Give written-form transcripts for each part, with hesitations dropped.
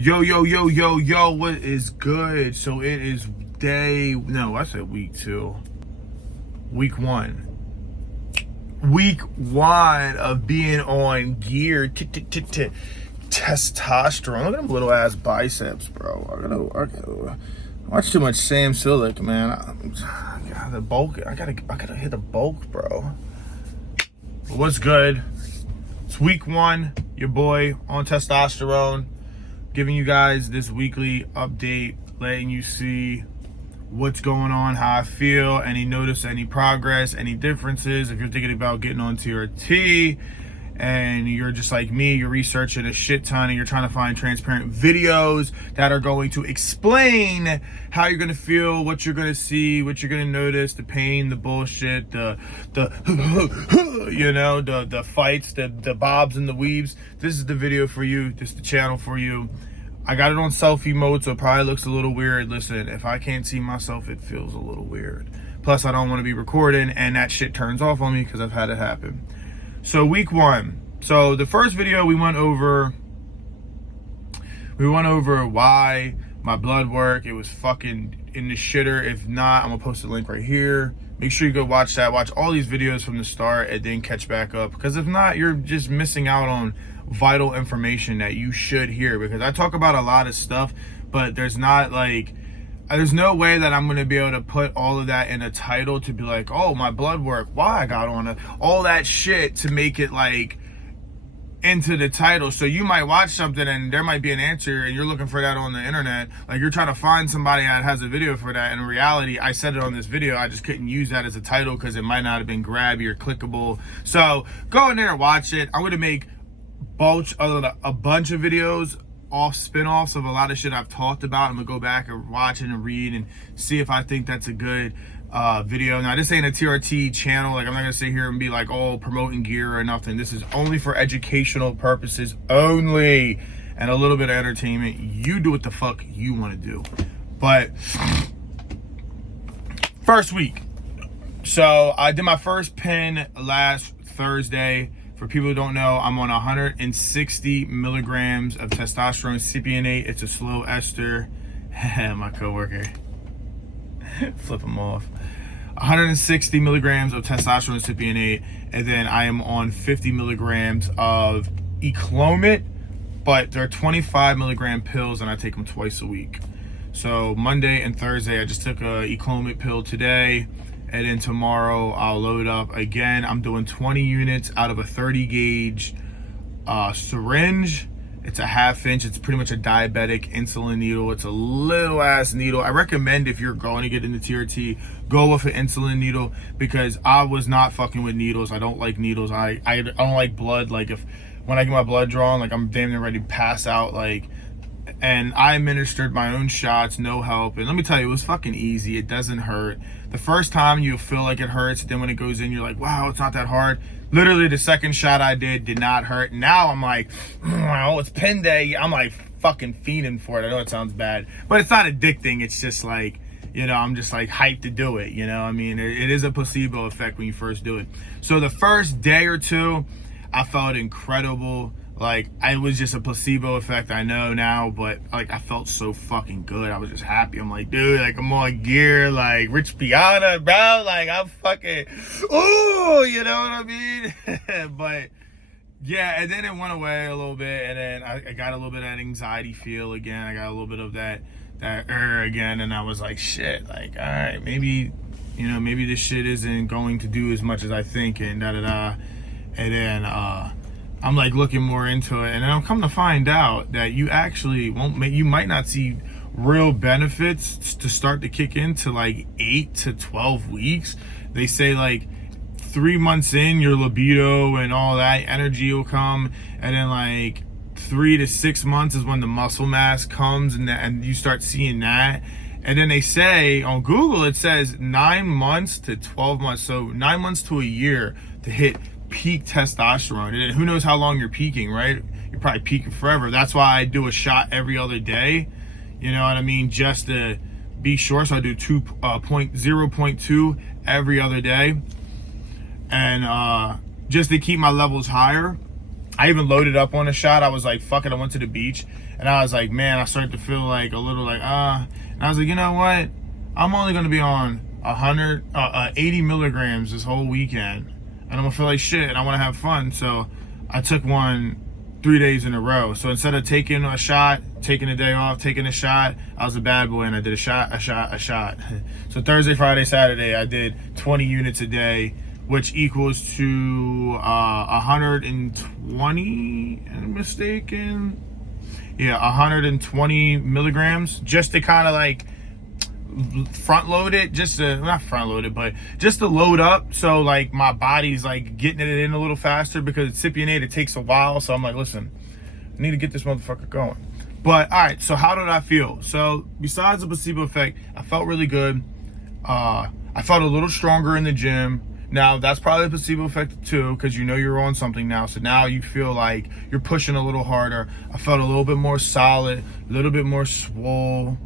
Yo, what is good? So it is week 2. Week 1. Week 1 of being on gear. Testosterone. Look at them little ass biceps, bro. I gotta watch too much Sam Silik, man. I gotta hit the bulk, bro. But what's good? It's week 1. Your boy on testosterone. Giving you guys this weekly update, letting you see what's going on, how I feel, any notice, any progress, any differences. If you're thinking about getting on TRT and you're just like me, you're researching a shit ton and you're trying to find transparent videos that are going to explain how you're going to feel, what you're going to see, what you're going to notice, the pain, the bullshit, the fights, the bobs and the weaves. This is the video for you. This is the channel for you. I got it on selfie mode, so it probably looks a little weird. Listen, if I can't see myself, it feels a little weird. Plus, I don't want to be recording, and that shit turns off on me because I've had it happen. So, week 1. So, the first video we went over why my blood work, it was fucking in the shitter. If not, I'm going to post a link right here. Make sure you go watch that. Watch all these videos from the start and then catch back up. Because if not, you're just missing out on vital information that you should hear. Because I talk about a lot of stuff, but there's no way that I'm going to be able to put all of that in a title to be like, oh, my blood work, why I got on it, all that shit to make it like into the title. So you might watch something and there might be an answer and you're looking for that on the internet. Like you're trying to find somebody that has a video for that. In reality, I said it on this video. I just couldn't use that as a title because it might not have been grabby or clickable. So go in there and watch it. I'm going to make a bunch of videos off spin-offs of a lot of shit I've talked about. I'm going to go back and watch it and read and see if I think that's a good video. Now, this ain't a TRT channel. Like, I'm not gonna sit here and be like, oh, promoting gear or nothing. This is only for educational purposes only and a little bit of entertainment. You do what the fuck you want to do. But first week, so I did my first pen last Thursday. For people who don't know, I'm on 160 milligrams of testosterone cypionate. It's a slow ester. My coworker. Flip them off. 160 milligrams of testosterone cypionate, and then I am on 50 milligrams of Eclomit, but they're 25 milligram pills and I take them twice a week. So Monday and Thursday I just took a Eclomit pill today, and then tomorrow I'll load up again. I'm doing 20 units out of a 30 gauge syringe. It's a 1/2 inch. It's pretty much a diabetic insulin needle. It's a little ass needle. I recommend if you're going to get into TRT, go with an insulin needle, because I was not fucking with needles. I don't like needles. I don't like blood. Like when I get my blood drawn, like I'm damn near ready to pass out. And I administered my own shots, no help. And let me tell you, it was fucking easy. It doesn't hurt. The first time you feel like it hurts. Then when it goes in, you're like, wow, it's not that hard. Literally, the second shot I did not hurt. Now I'm like, oh, it's pen day. I'm like fucking fiending for it. I know it sounds bad, but it's not addicting. It's just like, I'm just like hyped to do it. I mean, it is a placebo effect when you first do it. So the first day or two, I felt incredible. Like, it was just a placebo effect, I know now, but like I felt so fucking good. I was just happy. I'm like, dude, like I'm on gear, like Rich Piana, bro. Like I'm fucking, ooh, you know what I mean? But yeah, and then it went away a little bit, and then I got a little bit of that anxiety feel again. I got a little bit of that again, and I was like, shit, like, all right, maybe this shit isn't going to do as much as I think, and and then I'm like looking more into it, and then I'm coming to find out that you actually you might not see real benefits to start to kick into like 8 to 12 weeks. They say like 3 months in, your libido and all that energy will come, and then like 3 to 6 months is when the muscle mass comes, and you start seeing that. And then they say on Google, it says 9 months to 12 months, so 9 months to a year to hit peak testosterone. And who knows how long you're peaking, right? You're probably peaking forever. That's why I do a shot every other day, you know what I mean, just to be sure. So I do 0.2 every other day, and just to keep my levels higher. I even loaded up on a shot. I was like, fuck it, I went to the beach And I was like, man, I started to feel like a little like, and I was like, you know what? I'm only going to be on 80 milligrams this whole weekend. And I'm going to feel like shit, and I want to have fun. So I took one 3 days in a row. So instead of taking a shot, taking a day off, taking a shot, I was a bad boy and I did a shot. So Thursday, Friday, Saturday, I did 20 units a day, which equals to 120, I'm mistaken. Yeah, 120 milligrams, just to kind of like front load it, not front load it, but just to load up, so like my body's like getting it in a little faster, because it's cypionate, it takes a while. So I'm like, listen, I need to get this motherfucker going. But all right, so how did I feel? So besides the placebo effect, I felt really good. I felt a little stronger in the gym. Now that's probably a placebo effect too, because you know you're on something now. So now you feel like you're pushing a little harder. I felt a little bit more solid, a little bit more swole,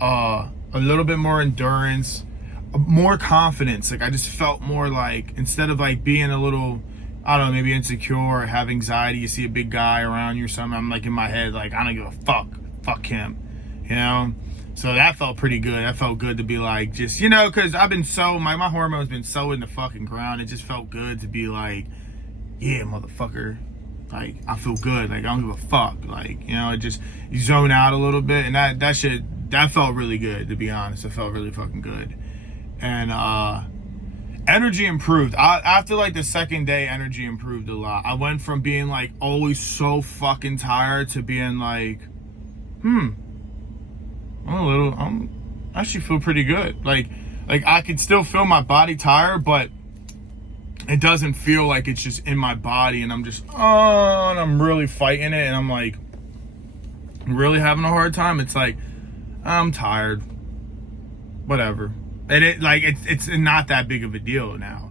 a little bit more endurance, more confidence. Like I just felt more like, instead of like being a little, I don't know, maybe insecure or have anxiety, you see a big guy around you or something, I'm like in my head, like, I don't give a fuck him, you know? So that felt pretty good. That felt good to be like, just, you know, because I've been so, my hormones been so in the fucking ground. It just felt good to be like, yeah, motherfucker, like, I feel good. Like, I don't give a fuck. Like, you know, it just, you zone out a little bit. And that felt really good, to be honest. It felt really fucking good. And energy improved. After like the second day, energy improved a lot. I went from being like always so fucking tired to being like, I actually feel pretty good. Like I can still feel my body tired, but it doesn't feel like it's just in my body and I'm just, and I'm really fighting it and I'm like really having a hard time. It's like, I'm tired, whatever. And it's not that big of a deal now.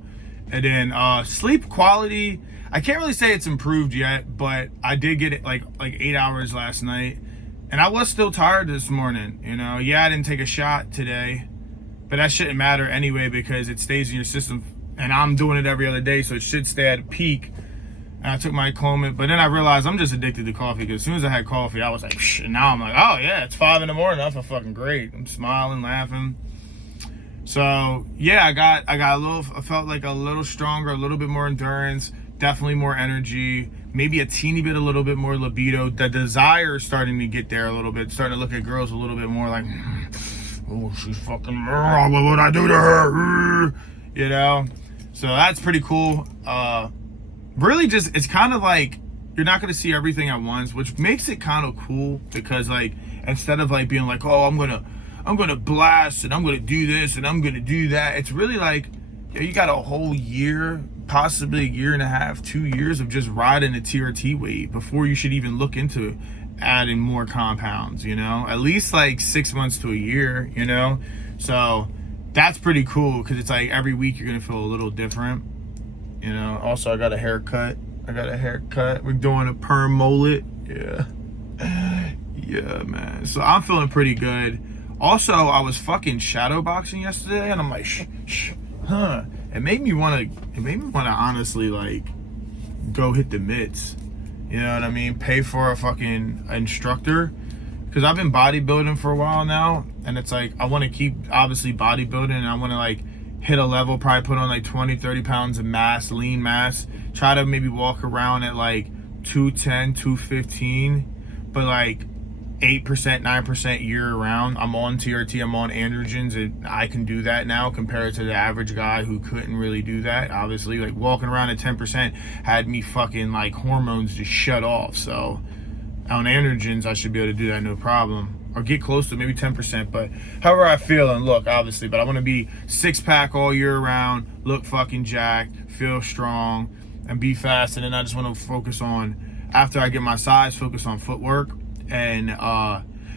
And then sleep quality, I can't really say it's improved yet, but I did get it like 8 hours last night. And I was still tired this morning, you know. Yeah, I didn't take a shot today, but that shouldn't matter anyway because it stays in your system. And I'm doing it every other day, so it should stay at a peak. And I took my Clomid, but then I realized I'm just addicted to coffee, because as soon as I had coffee, I was like, shh. And now I'm like, oh yeah, it's 5 in the morning. I feel fucking great. I'm smiling, laughing. So yeah, I felt like a little stronger, a little bit more endurance, definitely more energy, maybe a teeny bit, a little bit more libido. The desire is starting to get there a little bit, starting to look at girls a little bit more like, oh, she's fucking, what would I do to her? You know? So that's pretty cool. Really just, it's kind of like, you're not going to see everything at once, which makes it kind of cool, because like, instead of like being like, oh, I'm going to blast and I'm going to do this and I'm going to do that. It's really like, you got a whole year, possibly a year and a half, 2 years of just riding a TRT wave before you should even look into adding more compounds, you know, at least like 6 months to a year, you know? So that's pretty cool, because it's like every week you're going to feel a little different, you know? Also, I got a haircut. We're doing a perm mullet. Yeah. Yeah, man. So I'm feeling pretty good. Also, I was fucking shadow boxing yesterday, and I'm like, It made me want to honestly like go hit the mitts. You know what I mean? Pay for a fucking instructor, because I've been bodybuilding for a while now, and it's like I want to keep obviously bodybuilding, and I want to like hit a level, probably put on like 20-30 pounds of mass, lean mass, try to maybe walk around at like 210, 215, but like 8%, 9% year round. I'm on TRT, I'm on androgens, and I can do that now compared to the average guy who couldn't really do that. Obviously, like walking around at 10% had me fucking like hormones just shut off. So on androgens, I should be able to do that no problem, or get close to maybe 10%. But however I feel and look, obviously, but I want to be 6-pack all year round, look fucking jacked, feel strong, and be fast. And then I just want to focus on, after I get my size, focus on footwork. And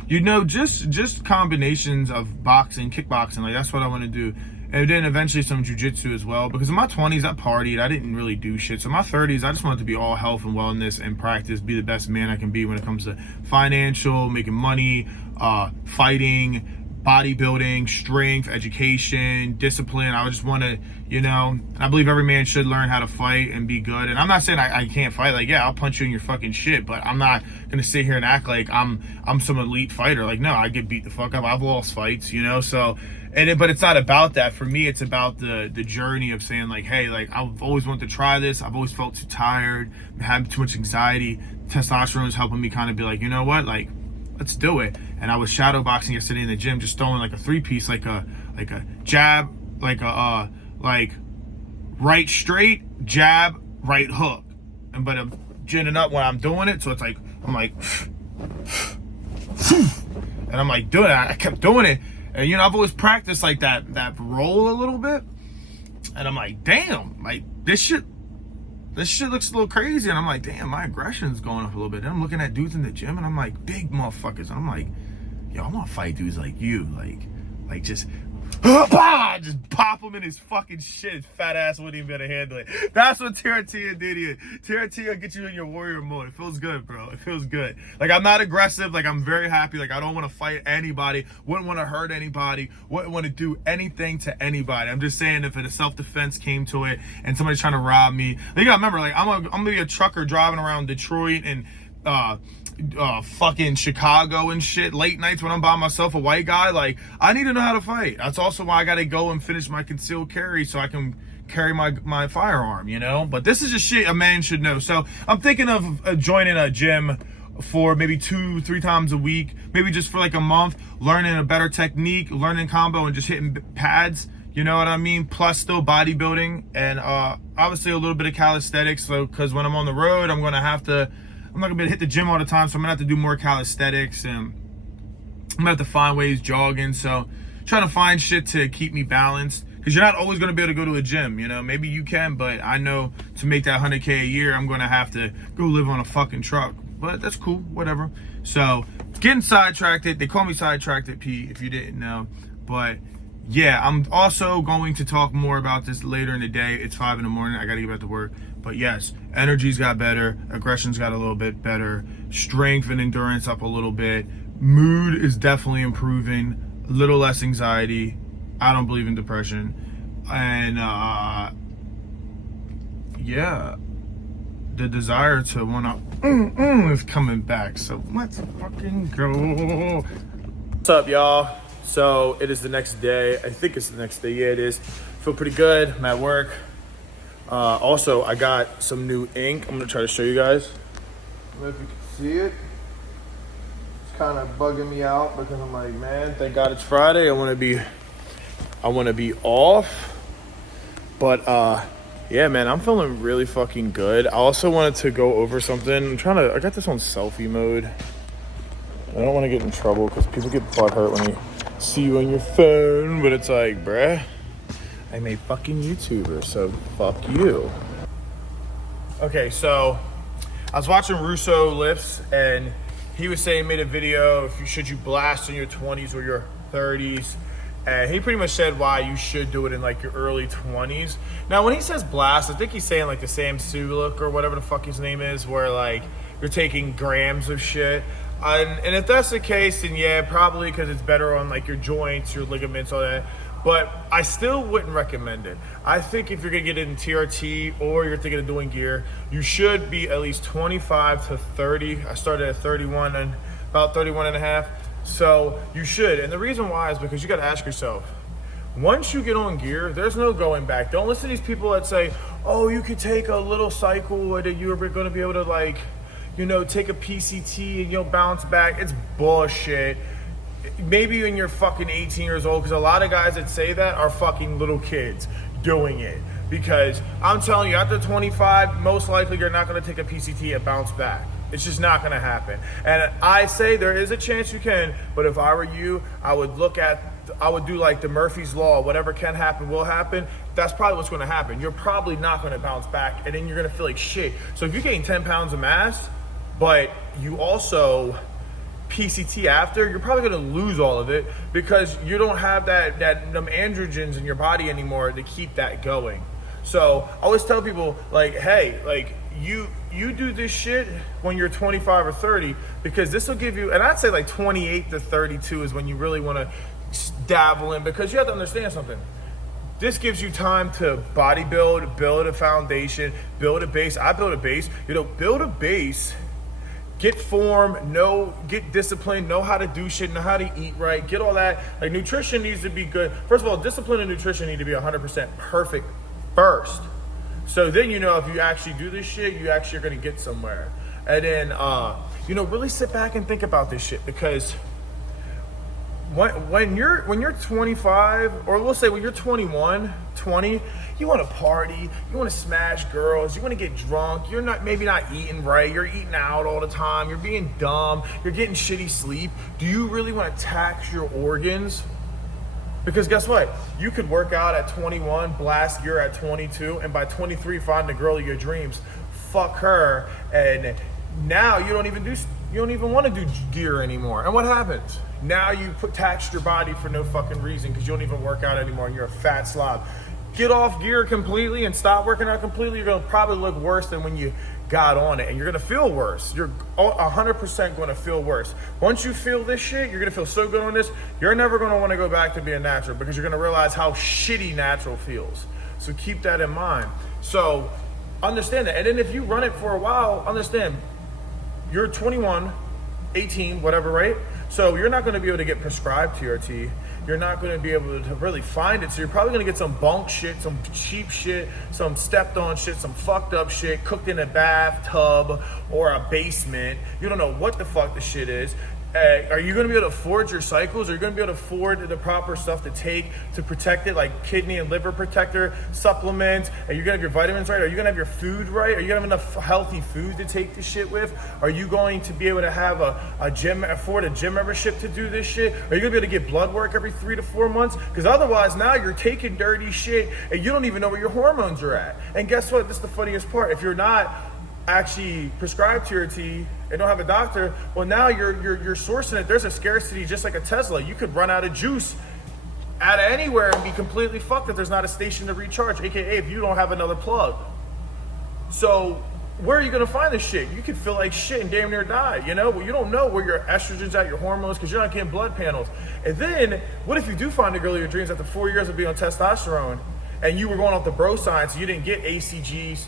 you know, just combinations of boxing, kickboxing, like that's what I want to do. And then eventually some jiu-jitsu as well, because in my 20s I partied, I didn't really do shit. So in my 30s I just wanted to be all health and wellness and practice, be the best man I can be when it comes to financial, making money, fighting, bodybuilding, strength, education, discipline. I just want to, you know, I believe every man should learn how to fight and be good. And I'm not saying I can't fight. Like, yeah, I'll punch you in your fucking shit, but I'm not gonna sit here and act like I'm some elite fighter. Like, no, I get beat the fuck up. I've lost fights, you know. So, but it's not about that for me. It's about the journey of saying like, hey, like I've always wanted to try this. I've always felt too tired, had too much anxiety. Testosterone is helping me kind of be like, you know what, like let's do it. And I was shadow boxing yesterday in the gym, just throwing like a 3-piece, like a jab, like a right straight, jab, right hook. But I'm ginning up when I'm doing it, so it's like I'm like, and I'm like doing it. I kept doing it, and you know I've always practiced like that roll a little bit, and I'm like, damn, like this shit looks a little crazy, and I'm like, damn, my aggression's going up a little bit. And I'm looking at dudes in the gym, and I'm like, big motherfuckers, and I'm like, yo, I want to fight dudes like you, like just pop him in his fucking shit. His fat ass wouldn't even be able to handle it. That's what Tiratia did here. Tiratia get you in your warrior mode. It feels good, bro. It feels good. Like, I'm not aggressive. Like, I'm very happy. Like, I don't want to fight anybody. Wouldn't want to hurt anybody. Wouldn't want to do anything to anybody. I'm just saying if a self-defense came to it and somebody's trying to rob me. You gotta remember, like, I'm gonna be a trucker driving around Detroit and fucking Chicago and shit late nights when I'm by myself, a white guy. Like, I need to know how to fight. That's also why I gotta go and finish my concealed carry so I can carry my firearm, you know. But this is just shit a man should know. So I'm thinking of joining a gym for maybe 2-3 times a week, maybe just for like a month, learning a better technique, learning combo, and just hitting pads. You know what I mean? Plus still bodybuilding and obviously a little bit of calisthenics. So because when I'm on the road, I'm not gonna be able to hit the gym all the time, so I'm gonna have to do more calisthenics, and I'm gonna have to find ways jogging. So trying to find shit to keep me balanced, because you're not always gonna be able to go to a gym, you know. Maybe you can, but I know to make that 100K a year, I'm gonna have to go live on a fucking truck. But that's cool, whatever. So getting sidetracked. They call me sidetracked at P, if you didn't know. But yeah, I'm also going to talk more about this later in the day. It's 5 in the morning. I gotta get back to work. But yes, energy's got better, aggression's got a little bit better, strength and endurance up a little bit, mood is definitely improving, a little less anxiety. I don't believe in depression. And yeah, the desire to wanna is coming back. So let's fucking go. What's up, y'all? So it is the next day. I think it's the next day. Yeah, it is. Feel pretty good. I'm at work. Also, I got some new ink. I'm gonna try to show you guys. I don't know if you can see it. It's kind of bugging me out because I'm like, man, thank God it's Friday. I want to be off. But yeah, man, I'm feeling really fucking good. I also wanted to go over something. I got this on selfie mode. I don't want to get in trouble because people get butthurt when they see you on your phone. But it's like, bruh, I'm a fucking YouTuber, so fuck you. Okay, so I was watching Russo Lifts, and he was saying, made a video, should you blast in your 20s or your 30s? And he pretty much said why you should do it in like your early 20s. Now, when he says blast, I think he's saying like the Sam Sulek or whatever the fuck his name is, where like you're taking grams of shit. And if that's the case, then yeah, probably because it's better on like your joints, your ligaments, all that. But I still wouldn't recommend it. I think if you're gonna get it in TRT or you're thinking of doing gear, you should be at least 25 to 30. I started at 31 and about 31 and a half. So you should. And the reason why is because you gotta ask yourself, once you get on gear, there's no going back. Don't listen to these people that say, oh, you could take a little cycle or that you're gonna be able to like, you know, take a PCT and you'll bounce back. It's bullshit. Maybe when you're fucking 18 years old, because a lot of guys that say that are fucking little kids doing it. Because I'm telling you, after 25, most likely you're not going to take a PCT and bounce back. It's just not going to happen. And I say there is a chance you can, but if I were you, I would do like the Murphy's Law. Whatever can happen will happen. That's probably what's going to happen. You're probably not going to bounce back, and then you're going to feel like shit. So if you're getting 10 pounds of mass, but you also PCT after, you're probably going to lose all of it because you don't have them androgens in your body anymore to keep that going. So I always tell people like, hey, like you do this shit when you're 25 or 30, because this will give you, and I'd say like 28 to 32 is when you really want to dabble in, because you have to understand something. This gives you time to build a foundation, build a base. I build a base. You know, build a base get form, get discipline, know how to do shit, know how to eat right, get all that. Like, nutrition needs to be good. First of all, discipline and nutrition need to be 100% perfect first. So then, if you actually do this shit, you actually are going to get somewhere. And then, really sit back and think about this shit, because when you're 25, or we'll say when you're 21, 20, you want to party, you want to smash girls, you want to get drunk, you're maybe not eating right, you're eating out all the time, you're being dumb, you're getting shitty sleep. Do you really want to tax your organs? Because guess what? You could work out at 21, blast gear at 22, and by 23 find the girl of your dreams, fuck her, and now you don't even want to do gear anymore. And what happens? Now you taxed your body for no fucking reason, because you don't even work out anymore and you're a fat slob. Get off gear completely and stop working out completely. You're going to probably look worse than when you got on it, and you're going to feel worse. You're 100% going to feel worse. Once you feel this shit, you're going to feel so good on this, you're never going to want to go back to being natural, because you're going to realize how shitty natural feels. So keep that in mind. So understand that. And then if you run it for a while, understand, you're 21, 18, whatever, right? So you're not going to be able to get prescribed TRT. You're not going to be able to really find it. So you're probably going to get some bunk shit, some cheap shit, some stepped on shit, some fucked up shit, cooked in a bathtub or a basement. You don't know what the fuck the shit is. Are you going to be able to afford your cycles? Are you going to be able to afford the proper stuff to take to protect it, like kidney and liver protector, supplements? Are you going to have your vitamins right? Are you going to have your food right? Are you going to have enough healthy food to take this shit with? Are you going to be able to have afford a gym membership to do this shit? Are you going to be able to get blood work every 3 to 4 months? Because otherwise now you're taking dirty shit and you don't even know where your hormones are at. And guess what? This is the funniest part. If you're not actually prescribed TRT and don't have a doctor, well, now you're sourcing it. There's a scarcity, just like a Tesla. You could run out of juice out of anywhere and be completely fucked if there's not a station to recharge, aka if you don't have another plug. So where are you going to find this shit? You could feel like shit and damn near die, Well, you don't know where your estrogen's at, your hormones, because you're not getting blood panels. And then what if you do find a girl of your dreams after 4 years of being on testosterone, and you were going off the bro science, you didn't get ACGs,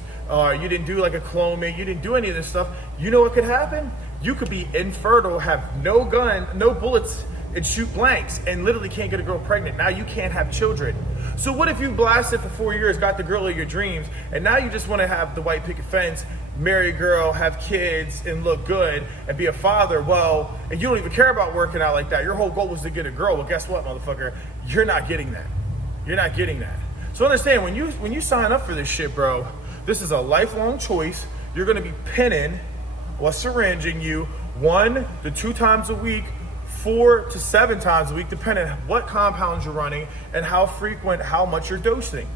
you didn't do like a Clomid, you didn't do any of this stuff? You know what could happen? You could be infertile, have no gun, no bullets, and shoot blanks, and literally can't get a girl pregnant. Now you can't have children. So what if you blasted for 4 years, got the girl of your dreams, and now you just want to have the white picket fence, marry a girl, have kids, and look good, and be a father? Well, and you don't even care about working out like that. Your whole goal was to get a girl. Well, guess what, motherfucker? You're not getting that. You're not getting that. So understand, when you sign up for this shit, bro, this is a lifelong choice. You're going to be pinning or syringing you 1 to 2 times a week, 4 to 7 times a week, depending on what compounds you're running and how frequent, how much you're dosing.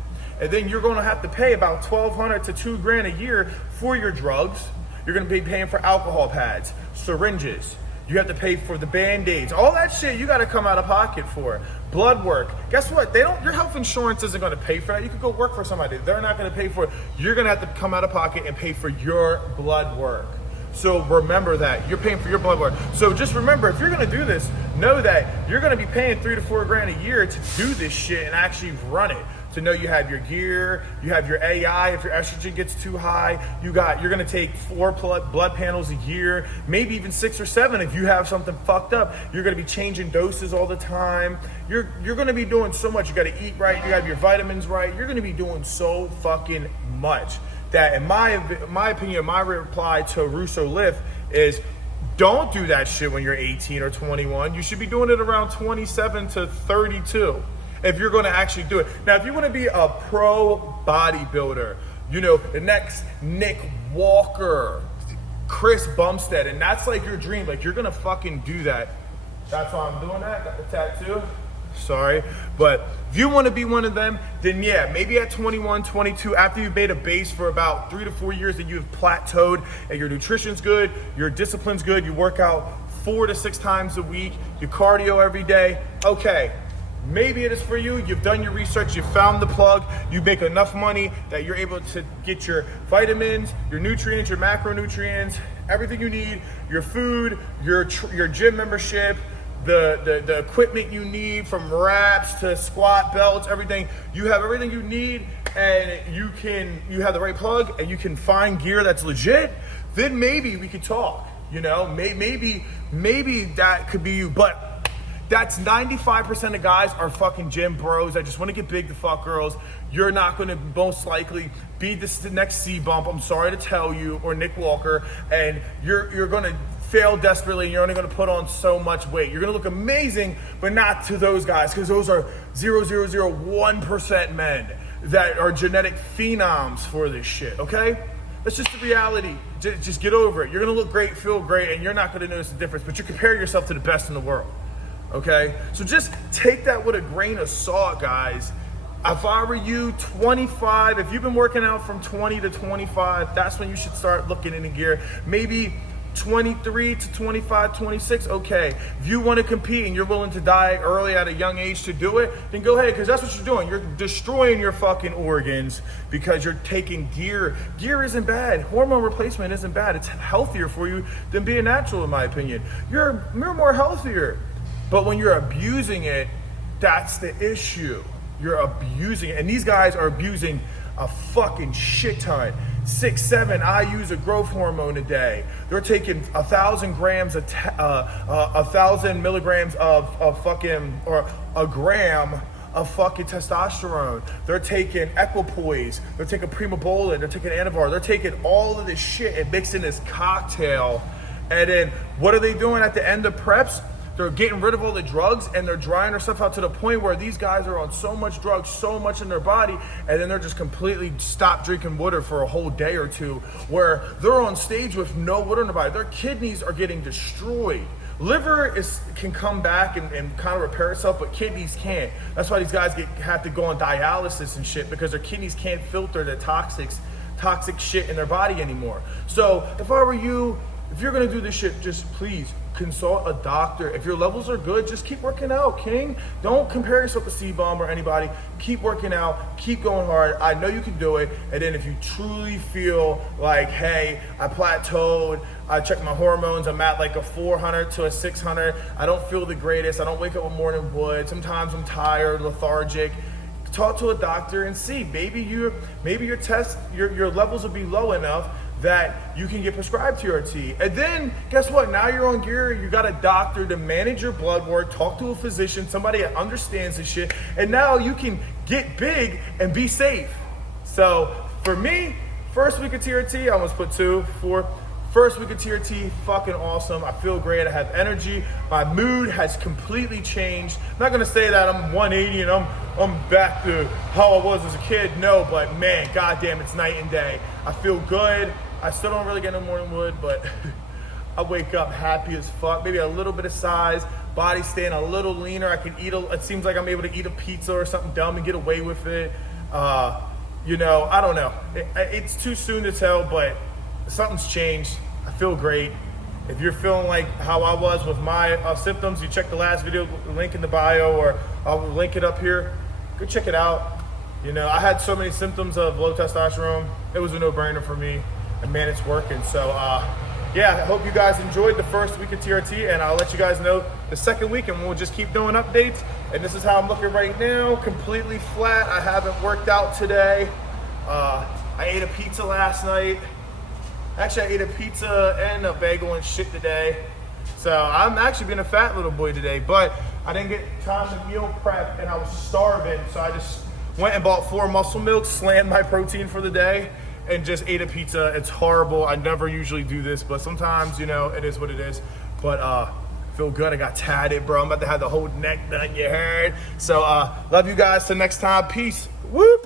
And then you're going to have to pay about $1,200 to $2,000 a year for your drugs. You're going to be paying for alcohol pads, syringes. You have to pay for the Band-Aids. All that shit you got to come out of pocket for. Blood work. Guess what? Your health insurance isn't going to pay for that. You could go work for somebody. They're not going to pay for it. You're going to have to come out of pocket and pay for your blood work. So remember that. You're paying for your blood work. So just remember, if you're going to do this, know that you're going to be paying $3,000 to $4,000 a year to do this shit and actually run it. To know you have your gear, you have your AI. If your estrogen gets too high, you're going to take 4 blood panels a year, maybe even 6 or 7 if you have something fucked up. You're going to be changing doses all the time. You're going to be doing so much. You got to eat right. You have your vitamins right. You're going to be doing so fucking much that, in my opinion, my reply to Russo Lift is, don't do that shit when you're 18 or 21. You should be doing it around 27 to 32. If you're going to actually do it. Now, if you want to be a pro bodybuilder, the next Nick Walker, Chris Bumstead, and that's like your dream, like you're going to fucking do that. That's why I'm doing that. Got the tattoo. Sorry. But if you want to be one of them, then yeah, maybe at 21, 22, after you've made a base for about 3 to 4 years, that you've plateaued and your nutrition's good, your discipline's good, you work out 4 to 6 times a week, you cardio every day. Okay. Maybe it is for you. You've done your research. You found the plug. You make enough money that you're able to get your vitamins, your nutrients, your macronutrients, everything you need, your food, your gym membership, the equipment you need, from wraps to squat belts, everything. You have everything you need, and you have the right plug, and you can find gear that's legit. Then maybe we could talk. You know, maybe that could be you, but that's 95% of guys are fucking gym bros that just want to get big to fuck girls. You're not going to most likely be the next C-Bump, I'm sorry to tell you, or Nick Walker, and you're going to fail desperately, and you're only going to put on so much weight. You're going to look amazing, but not to those guys, because those are 0.001% men that are genetic phenoms for this shit, okay? That's just the reality. Just get over it. You're going to look great, feel great, and you're not going to notice the difference, but you compare yourself to the best in the world, okay? So just take that with a grain of salt, guys. If I were you, 25, if you've been working out from 20 to 25, that's when you should start looking into gear. Maybe 23 to 25, 26, okay. If you want to compete and you're willing to die early at a young age to do it, then go ahead, because that's what you're doing. You're destroying your fucking organs because you're taking gear. Gear isn't bad. Hormone replacement isn't bad. It's healthier for you than being natural, in my opinion. You're more healthier. But when you're abusing it, that's the issue. You're abusing it. And these guys are abusing a fucking shit ton. 6-7 IUs of growth hormone a day. They're taking 1,000 grams of 1,000 milligrams of fucking, or a gram of fucking testosterone. They're taking equipoise. They're taking primobolan. They're taking anavar. They're taking all of this shit and mixing this cocktail. And then what are they doing at the end of preps? They're getting rid of all the drugs, and they're drying their stuff out to the point where these guys are on so much drugs, so much in their body, and then they're just completely stop drinking water for a whole day or two, where they're on stage with no water in their body. Their kidneys are getting destroyed. Liver can come back and kind of repair itself, but kidneys can't. That's why these guys have to go on dialysis and shit, because their kidneys can't filter the toxic shit in their body anymore. So if I were you, if you're gonna do this shit, just please consult a doctor. If your levels are good, just keep working out, King. Don't compare yourself to C-Bomb or anybody. Keep working out, keep going hard. I know you can do it. And then if you truly feel like, hey, I plateaued, I checked my hormones, I'm at like a 400 to a 600, I don't feel the greatest, I don't wake up with morning wood, sometimes I'm tired, lethargic, talk to a doctor and see. Maybe your levels will be low enough that you can get prescribed TRT. And then guess what? Now you're on gear, you got a doctor to manage your blood work, talk to a physician, somebody that understands this shit, and now you can get big and be safe. So for me, first week of TRT, I almost put 2, 4. First week of TRT, fucking awesome. I feel great, I have energy. My mood has completely changed. I'm not gonna say that I'm 180 and I'm back to how I was as a kid, no, but man, goddamn, it's night and day. I feel good. I still don't really get no morning wood, but I wake up happy as fuck. Maybe a little bit of size, body staying a little leaner. I can eat it seems like I'm able to eat a pizza or something dumb and get away with it. You know, I don't know. It's too soon to tell, but something's changed. I feel great. If you're feeling like how I was with my symptoms, you check the last video, link in the bio, or I'll link it up here. Go check it out. You know, I had so many symptoms of low testosterone. It was a no-brainer for me. And man, it's working. So yeah, I hope you guys enjoyed the first week of TRT, and I'll let you guys know the second week, and we'll just keep doing updates. And this is how I'm looking right now, completely flat. I haven't worked out today. I ate a pizza last night. Actually, I ate a pizza and a bagel and shit today. So I'm actually being a fat little boy today, but I didn't get time to meal prep, and I was starving. So I just went and bought 4 muscle milks, slammed my protein for the day, and just ate a pizza. It's horrible. I never usually do this, but sometimes, you know, it is what it is. But feel good. I got tatted, bro. I'm about to have the whole neck done, you heard? So love you guys till next time. Peace. Woo!